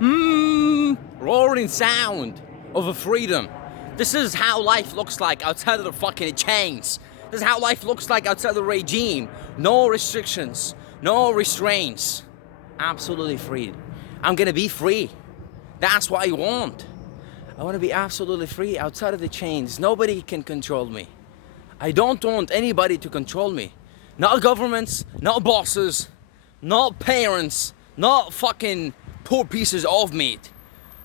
Roaring sound of a freedom. This is how life looks like outside of the fucking chains. This is how life looks like outside the regime. No restrictions, no restraints. Absolutely free. I'm gonna be free. That's what I want. I want to be absolutely free outside of the chains. Nobody can control me. I don't want anybody to control me. Not governments, not bosses, not parents, not fucking poor pieces of meat.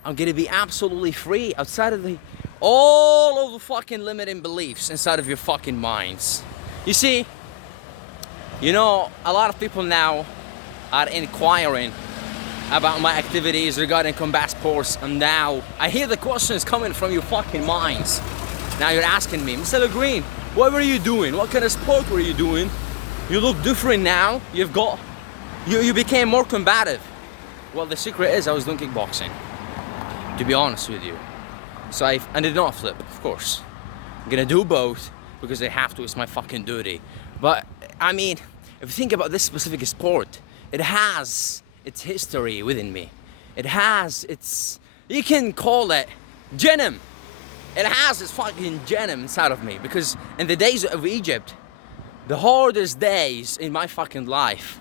I'm gonna be absolutely free outside of all of the fucking limiting beliefs inside of your fucking minds. You see, a lot of people now are inquiring about my activities regarding combat sports, and now I hear the questions coming from your fucking minds. Now you're asking me, Mr. Green, what were you doing? What kind of sport were you doing? You look different now. You became more combative. Well, the secret is I was doing kickboxing, to be honest with you. So I did not flip, of course. I'm gonna do both because I have to. It's my fucking duty. But I mean, if you think about this specific sport, it has its history within me. It has its, you can call it genom. It has its fucking genom inside of me, because in the days of Egypt, the hardest days in my fucking life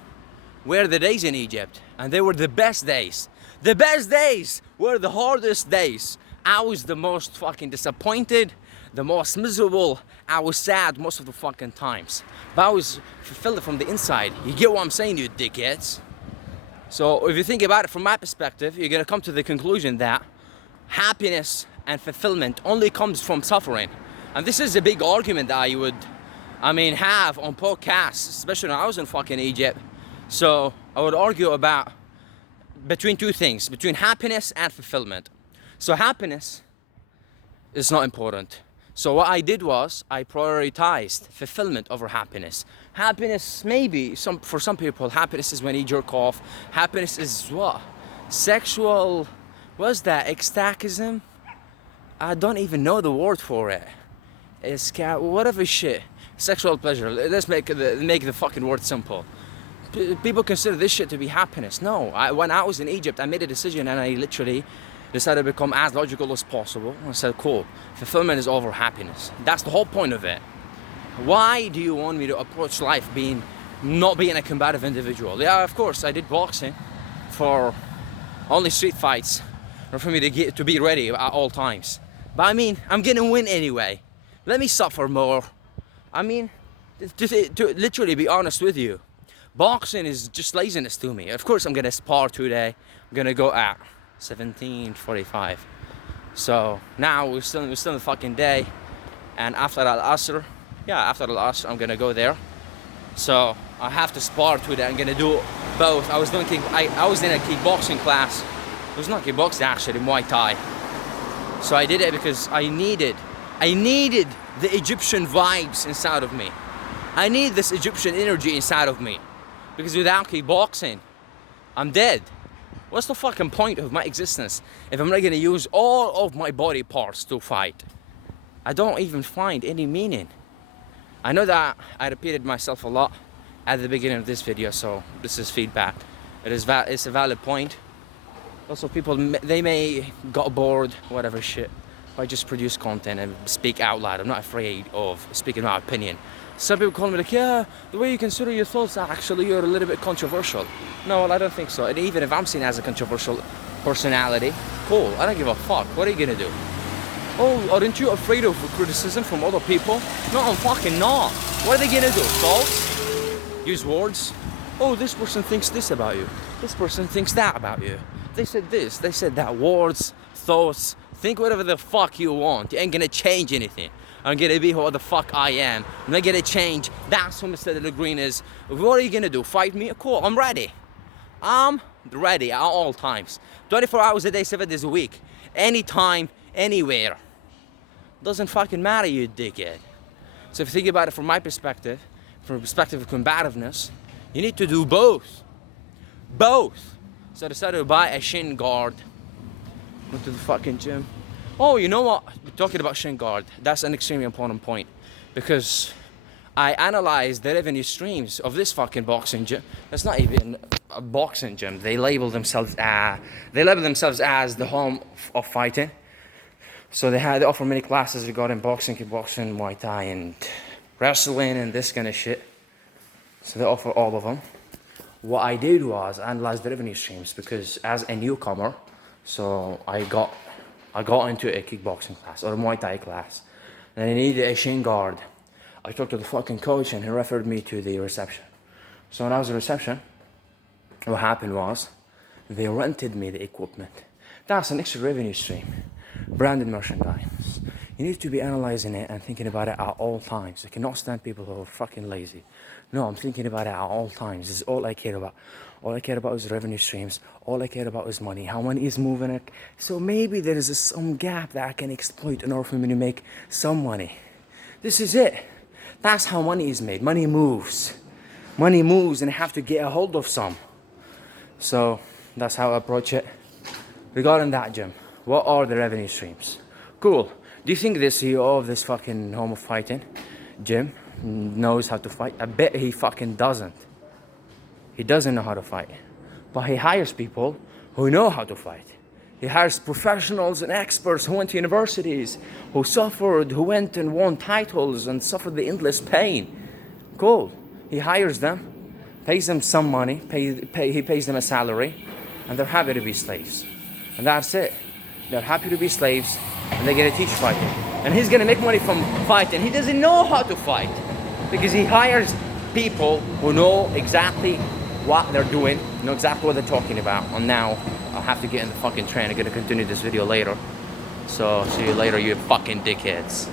were the days in Egypt, and they were the best days. The best days were the hardest days. I was the most fucking disappointed, the most miserable. I was sad most of the fucking times, but I was fulfilled from the inside. You get what I'm saying, you dickheads? So if you think about it from my perspective, you're gonna come to the conclusion that happiness and fulfillment only comes from suffering. And this is a big argument that I would have on podcasts, especially when I was in fucking Egypt. So I would argue about between two things, between happiness and fulfillment. So happiness is not important. So what I did was I prioritized fulfillment over happiness. Happiness, maybe for some people, happiness is when you jerk off. Happiness is what? Sexual, what's that? Ecstatism? I don't even know the word for it. It's whatever shit. Sexual pleasure. Let's make the fucking word simple. People consider this shit to be happiness. No, when I was in Egypt, I made a decision and I literally decided to become as logical as possible. I said, cool, fulfillment is over happiness. That's the whole point of it. Why do you want me to approach life not being a combative individual? Yeah, of course, I did boxing for only street fights, or for me to be ready at all times. But I'm gonna win anyway. Let me suffer more. To literally be honest with you, boxing is just laziness to me. Of course, I'm gonna spar today. I'm gonna go at 17:45. So now we're still in the fucking day, and after Al-Asr, I'm gonna go there. So I have to spar today. I'm gonna do both. I was in a kickboxing class. It was not kickboxing actually, Muay Thai. So I did it because I needed the Egyptian vibes inside of me. I need this Egyptian energy inside of me, because without kickboxing, I'm dead. What's the fucking point of my existence if I'm not gonna use all of my body parts to fight? I don't even find any meaning. I know that I repeated myself a lot at the beginning of this video, so this is feedback. It's a valid point. Also, people, they may got bored, whatever shit. I just produce content and speak out loud. I'm not afraid of speaking my opinion. Some people call me like, yeah, the way you consider your thoughts, actually you're a little bit controversial. No, well, I don't think so. And even if I'm seen as a controversial personality, cool, I don't give a fuck. What are you gonna do? Oh, aren't you afraid of criticism from other people? No, I'm fucking not. What are they gonna do? Thoughts? Use words? Oh, this person thinks this about you. This person thinks that about you. They said this, they said that. Words, thoughts, think whatever the fuck you want. You ain't gonna change anything. I'm gonna be who the fuck I am. I'm not gonna change. That's what Mr. Little Green is. What are you gonna do? Fight me? Cool, I'm ready. I'm ready at all times. 24 hours a day, 7 days a week. Anytime, anywhere. Doesn't fucking matter, you dickhead. So if you think about it from my perspective, from a perspective of combativeness, you need to do both. Both. So I decided to buy a shin guard. Went to the fucking gym. Oh, you know what? Talking about shin guard, that's an extremely important point, because I analyzed the revenue streams of this fucking boxing gym. That's not even a boxing gym. They label themselves as the home of fighting. So they offer many classes regarding boxing, kickboxing, Muay Thai, and wrestling, and this kind of shit. So they offer all of them. What I did was analyze the revenue streams, because as a newcomer, so I got into a kickboxing class or a Muay Thai class, and I needed a shin guard. I talked to the fucking coach, and he referred me to the reception. So when I was at reception, what happened was they rented me the equipment. That's an extra revenue stream. Branded merchandise. You need to be analyzing it and thinking about it at all times. I cannot stand people who are fucking lazy. No, I'm thinking about it at all times. This is all I care about. All I care about is revenue streams. All I care about is money. How money is moving it. So maybe there is some gap that I can exploit in order for me to make some money. This is it. That's how money is made. Money moves. Money moves, and I have to get a hold of some. So that's how I approach it. Regarding that gym, what are the revenue streams? Cool. Do you think the CEO of this fucking home of fighting gym knows how to fight? I bet he fucking doesn't. He doesn't know how to fight. But he hires people who know how to fight. He hires professionals and experts who went to universities, who suffered, who went and won titles and suffered the endless pain. Cool. He hires them, pays them some money, he pays them a salary, and they're happy to be slaves. And that's it. They're happy to be slaves, and they're gonna teach fighting. And he's gonna make money from fighting. He doesn't know how to fight, because he hires people who know exactly what they're doing, know exactly what they're talking about. And now, I'll have to get in the fucking train. I'm gonna continue this video later. So, see you later, you fucking dickheads.